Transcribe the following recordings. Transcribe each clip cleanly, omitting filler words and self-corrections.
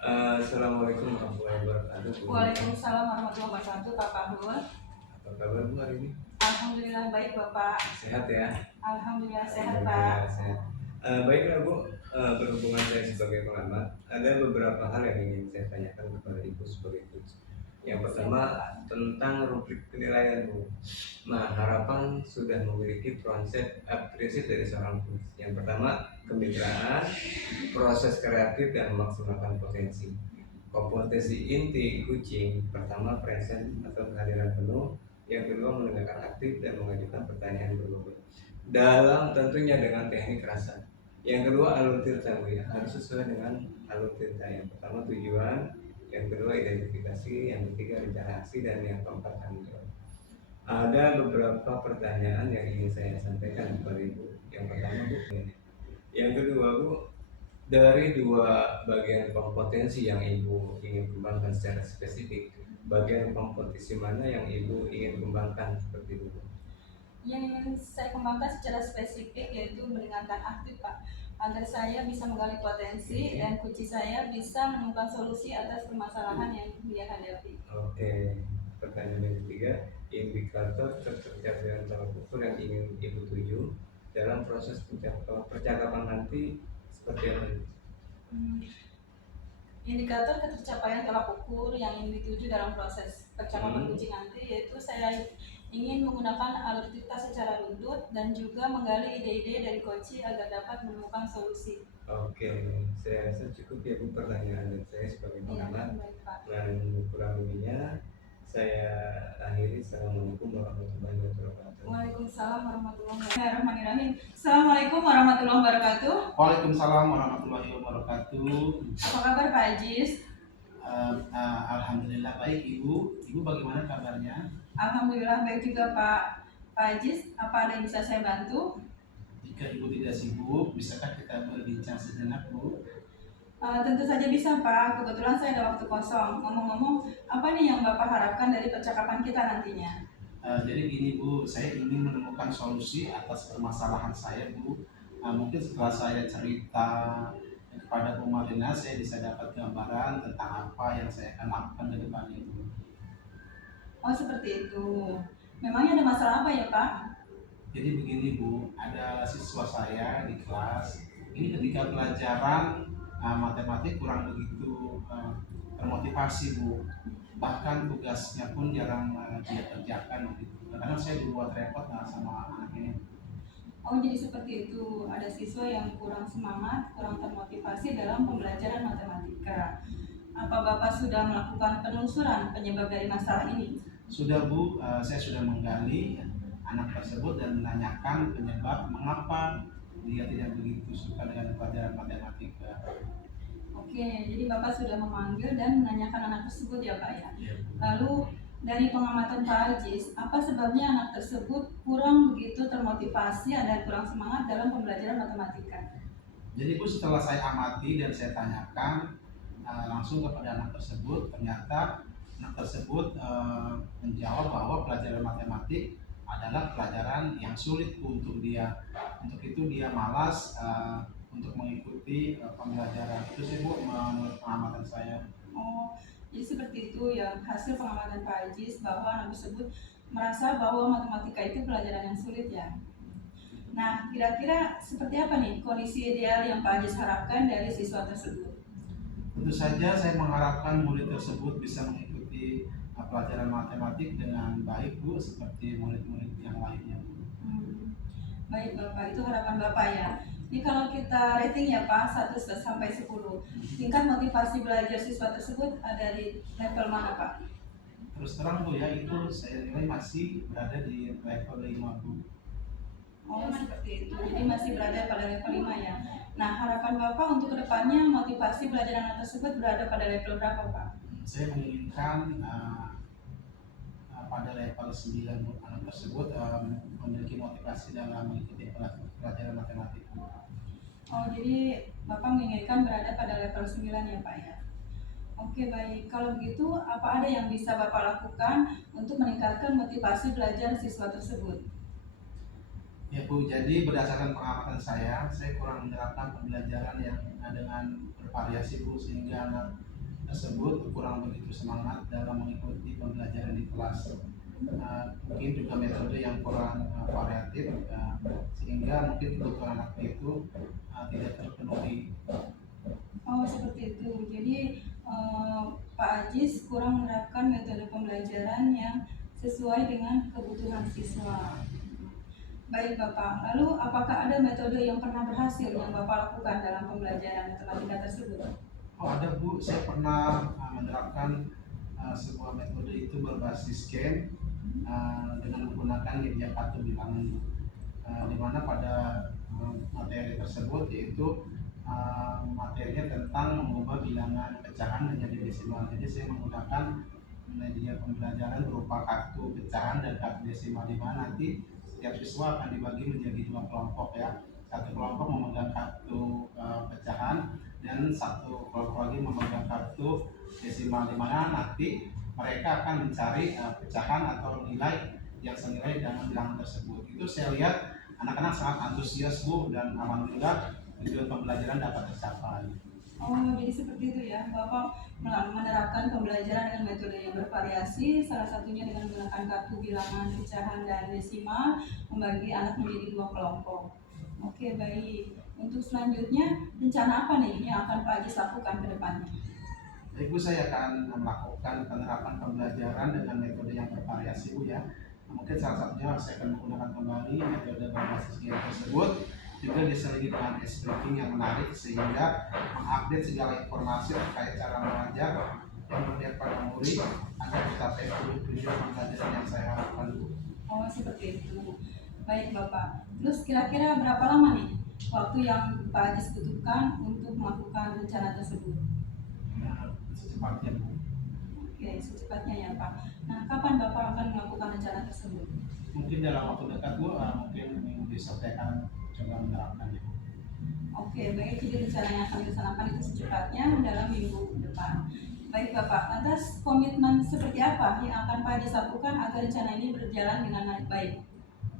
Assalamualaikum warahmatullahi wabarakatuh, Bu. Waalaikumsalam warahmatullahi wabarakatuh, Pak Fahrul. Apa kabar, Bu, hari ini? Alhamdulillah baik, Bapak. Sehat ya? Alhamdulillah sehat, Alhamdulillah Pak. sehat. Baiklah, Bu. Berhubungan saya sebagai pengamat, ada beberapa hal yang ingin saya tanyakan kepada Ibu sebagai coach. Yang pertama tentang rubrik penilaian, Bu. Nah, harapan sudah memiliki prinsip dari seorang coach. Yang pertama, kemitraan, proses kreatif dan memaksimalkan potensi. Kompetensi inti coaching pertama present atau kehadiran penuh, yang kedua mendengarkan aktif dan mengajukan pertanyaan berbobot dalam tentunya dengan teknik rasa. Yang kedua alur cerita, ya, harus sesuai dengan alur cerita. Yang pertama tujuan, yang kedua identifikasi, yang ketiga rencana aksi, dan yang keempat tanggung jawab. Ada beberapa pertanyaan yang ingin saya sampaikan kepada Ibu. Yang pertama, Bu. Yang kedua, Bu, dari dua bagian kompetensi yang Ibu ingin kembangkan secara spesifik, bagian kompetensi mana yang Ibu ingin kembangkan seperti itu? Yang ingin saya kembangkan secara spesifik yaitu mendengarkan aktif, Pak, agar saya bisa menggali potensi dan kunci saya bisa menemukan solusi atas permasalahan yang dia hadapi. Oke, pertanyaan yang ketiga, indikator ketercapaian tolak ukur yang ingin Ibu tuju dalam proses percakapan nanti seperti apa? Indikator ketercapaian tolak ukur yang ingin dituju dalam proses percakapan coaching nanti yaitu saya ingin menggunakan alur cerita secara runtut dan juga menggali ide-ide dari coach agar dapat menemukan solusi. Oke, saya rasa cukup ya, Bu, pertanyaan dari saya sebagai pengamat. Dan kurang lebihnya saya akhiri. Assalamualaikum warahmatullahi wabarakatuh. Waalaikumsalam warahmatullahi wabarakatuh. Assalamualaikum warahmatullahi wabarakatuh. Waalaikumsalam warahmatullahi wabarakatuh. Apa kabar, Pak Ajis? Alhamdulillah baik, Ibu. Ibu bagaimana kabarnya? Alhamdulillah baik juga, Pak Ajis. Apa ada yang bisa saya bantu? Jika Ibu tidak sibuk, bisakah kita berbincang sejenak, Bu? Tentu saja bisa, Pak. Kebetulan saya ada waktu kosong. Ngomong-ngomong, apa nih yang Bapak harapkan dari percakapan kita nantinya? Jadi gini, Bu, saya ingin menemukan solusi atas permasalahan saya, Bu. Mungkin setelah saya cerita kepada Bu Marina, saya bisa dapat gambaran tentang apa yang saya akan lakukan ke depan itu. Oh, seperti itu. Memangnya ada masalah apa ya, Pak? Jadi begini, Bu, ada siswa saya di kelas. Ini ketika pelajaran matematik kurang begitu termotivasi, Bu. Bahkan tugasnya pun jarang dia kerjakan begitu. Kadang saya dibuat repot sama anak ini. Oh, jadi seperti itu. Ada siswa yang kurang semangat, kurang termotivasi dalam pembelajaran matematika. Apa Bapak sudah melakukan penelusuran penyebab dari masalah ini? Sudah, Bu, saya sudah menggali anak tersebut dan menanyakan penyebab mengapa dia tidak begitu suka dengan pelajaran matematika. Oke, jadi Bapak sudah memanggil dan menanyakan anak tersebut ya, Pak ya. Ya, Lalu dari pengamatan Pak Ajis, apa sebabnya anak tersebut kurang begitu termotivasi dan kurang semangat dalam pembelajaran matematika? Jadi, Bu, setelah saya amati dan saya tanyakan langsung kepada anak tersebut, ternyata anak tersebut menjawab bahwa pelajaran matematik adalah pelajaran yang sulit untuk dia. Untuk itu dia malas untuk mengikuti pembelajaran. Itu sih, Bu, menurut pengamatan saya. Oh, jadi seperti itu ya, hasil pengamatan Pak Ajis bahwa anak tersebut merasa bahwa matematika itu pelajaran yang sulit ya. Nah, kira-kira seperti apa nih kondisi ideal yang Pak Ajis harapkan dari siswa tersebut? Tentu saja saya mengharapkan murid tersebut bisa mengikuti pelajaran matematik dengan baik, Bu, seperti murid-murid yang lainnya. Baik Bapak, itu harapan Bapak ya. Ini kalau kita rating ya Pak, 1 sampai 10. Tingkat motivasi belajar siswa tersebut ada di level mana Pak? Terus terang, Bu, ya, itu saya nilai masih berada di level 5, Bu. Oh, seperti itu. Jadi masih berada pada level 5 ya. Nah, harapan Bapak untuk kedepannya motivasi belajar anak tersebut berada pada level berapa Pak? Saya menginginkan pada level 9 anak tersebut memiliki motivasi dalam mengikuti pelajaran matematik. Oh, jadi Bapak menginginkan berada pada level 9 ya Pak ya. Oke, baik. Kalau begitu, apa ada yang bisa Bapak lakukan untuk meningkatkan motivasi belajar siswa tersebut? Ya, Bu, jadi berdasarkan pengamatan saya kurang menerapkan pembelajaran yang dengan bervariasi, Bu, sehingga anak tersebut kurang begitu semangat dalam mengikuti pembelajaran di kelas. Mungkin juga metode yang kurang variatif, sehingga mungkin kebutuhan anak itu tidak terpenuhi. Oh seperti itu. Jadi Pak Ajis kurang menerapkan metode pembelajaran yang sesuai dengan kebutuhan siswa. Baik Bapak, lalu apakah ada metode yang pernah berhasil yang Bapak lakukan dalam pembelajaran matematika tersebut? Oh ada Bu, saya pernah menerapkan sebuah metode itu berbasis game dengan menggunakan media kartu bilangan, di mana pada materi tersebut yaitu materinya tentang mengubah bilangan pecahan menjadi desimal. Jadi saya menggunakan media pembelajaran berupa kartu pecahan dan kartu desimal, di mana nanti setiap siswa akan dibagi menjadi 2 kelompok ya. Satu kelompok memegang kartu pecahan dan satu kelompok lagi memegang kartu desimal, di mana nanti mereka akan mencari pecahan atau nilai yang senilai dengan bilangan tersebut. Itu saya lihat anak-anak sangat antusias Bu, dan alhamdulillah tujuan pembelajaran dapat tercapai. Oh, jadi seperti itu ya, Bapak menerapkan pembelajaran dengan metode yang bervariasi, salah satunya dengan menggunakan kartu bilangan, pecahan, dan desimal, membagi anak menjadi 2 kelompok. Oke, baik. Untuk selanjutnya, rencana apa nih yang akan Pak Ajis lakukan ke depannya? Ibu, saya akan melakukan penerapan pembelajaran dengan metode yang bervariasi Bu ya. Mungkin salah satunya saya akan menggunakan kembali metode berbasis game tersebut, juga diselingi dengan briefing yang menarik sehingga mengupdate segala informasi terkait cara mengajar yang berpihak pada murid agar mencapai tujuan pembelajaran yang saya harapkan Bu. Oh, seperti itu. Baik Bapak. Terus kira-kira berapa lama nih waktu yang Pak Ajis butuhkan untuk melakukan rencana tersebut? Secepatnya Bu. Oke, secepatnya ya Pak. Nah, kapan Bapak akan melakukan rencana tersebut? Mungkin dalam waktu dekat Bu, mungkin minggu besok saya akan coba menerapkannya. Oke, baik. Jadi rencana yang akan dilaksanakan itu secepatnya dalam minggu depan. Baik Bapak, lantas komitmen seperti apa yang akan Pak Ajis lakukan agar rencana ini berjalan dengan baik?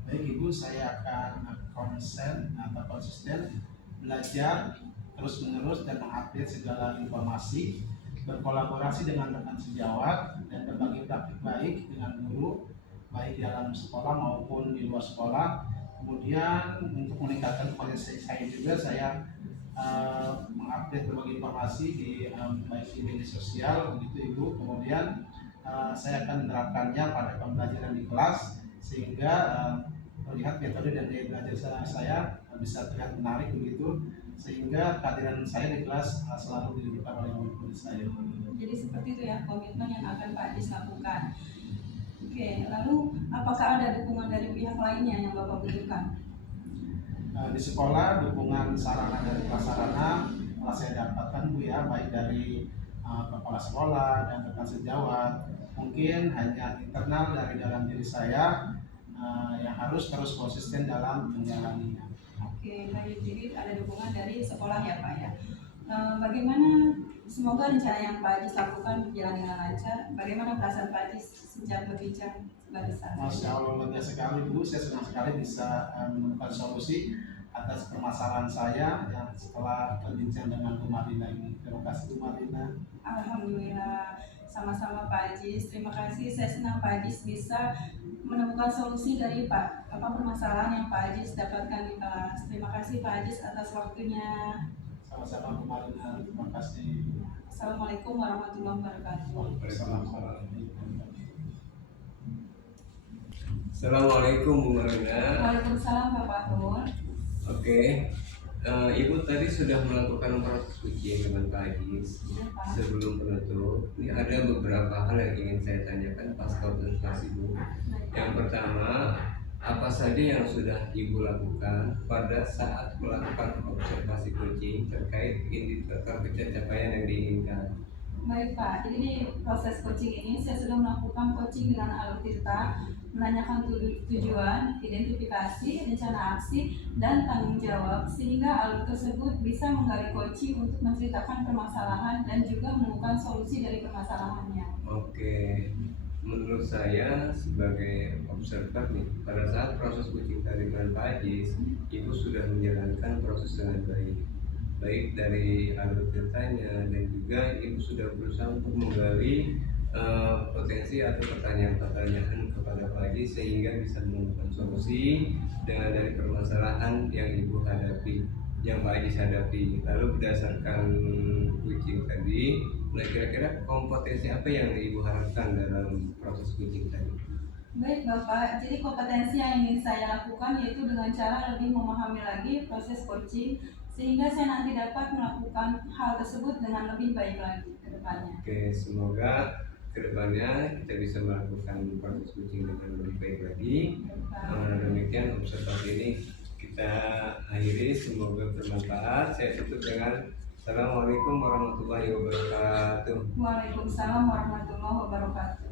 Baik Ibu, saya akan konsisten belajar terus-menerus dan mengupdate segala informasi, berkolaborasi dengan rekan sejawat, dan berbagi praktik baik dengan guru, baik di dalam sekolah maupun di luar sekolah. Kemudian untuk meningkatkan kualitas saya juga, saya mengupdate berbagai informasi di baik di media sosial, begitu Ibu. Kemudian saya akan menerapkannya pada pembelajaran di kelas sehingga terlihat metode dan daya belajar saya bisa terlihat menarik begitu, sehingga kehadiran saya di kelas selalu dirindukan oleh murid-murid saya. Jadi seperti itu ya komitmen yang akan Pak Ajis lakukan. Oke, lalu apakah ada dukungan dari pihak lainnya yang Bapak butuhkan? Di sekolah dukungan sarana dari prasarana telah saya dapatkan Bu ya, baik dari kepala sekolah dan rekan sejawat. Mungkin hanya internal dari dalam diri saya yang harus terus konsisten dalam menjalaninya. Oke, baik. Jadi ada dukungan dari sekolah ya Pak ya. Bagaimana, semoga rencana yang Pak Ajis lakukan berjalan dengan lancar. Bagaimana perasaan Pak Ajis sejak berbincang barusan? Masya Allah, lega sekali Bu, saya senang sekali bisa menemukan solusi atas permasalahan saya yang setelah berbincang dengan Bu Marlina ini. Terima kasih Bu Marlina. Alhamdulillah, sama-sama Pak Ajis. Terima kasih, saya senang Pak Ajis bisa menemukan solusi dari permasalahan yang Pak Ajis dapatkan di kelas. Terima kasih Pak Ajis atas waktunya. Sama-sama Bu Marlina, terima kasih. Assalamualaikum warahmatullahi wabarakatuh. Assalamualaikum Bu Marina. Waalaikumsalam Pak Fahrul. Oke, Ibu tadi sudah melakukan proses ujian dengan Pak Ajis. Ya, Pak. Sebelum penutup, ini ada beberapa hal yang ingin saya tanyakan pasca observasi Bu. Yang pertama, apa saja yang sudah Ibu lakukan pada saat melakukan observasi coaching terkait indikator pencapaian yang diinginkan? Baik Pak, jadi di proses coaching ini saya sudah melakukan coaching dengan alur tirta, menanyakan tujuan, identifikasi, rencana aksi, dan tanggung jawab, sehingga alur tersebut bisa menggali coaching untuk menceritakan permasalahan dan juga menemukan solusi dari permasalahannya. Oke, menurut saya sebagai observer nih, pada saat proses coaching tadi dengan Pak Ajis, Ibu sudah menjalankan proses dengan baik. baik dari alur ceritanya dan juga Ibu sudah berusaha untuk menggali potensi atau pertanyaan-pertanyaan kepada Pak Haji sehingga bisa menemukan solusi dengan dari permasalahan yang Ibu hadapi, yang Pak Haji hadapi. Lalu berdasarkan kucing tadi, nah kira-kira kompetensi apa yang Ibu harapkan dalam proses kucing tadi? Baik Bapak, jadi kompetensi yang ingin saya lakukan yaitu dengan cara lebih memahami lagi proses coaching sehingga saya nanti dapat melakukan hal tersebut dengan lebih baik lagi ke depannya. Oke, semoga kedepannya kita bisa melakukan proses coaching dengan lebih baik lagi. Demikian observasi ini kita akhiri, semoga bermanfaat. Saya tutup dengan Assalamualaikum warahmatullahi wabarakatuh. Waalaikumsalam warahmatullahi wabarakatuh.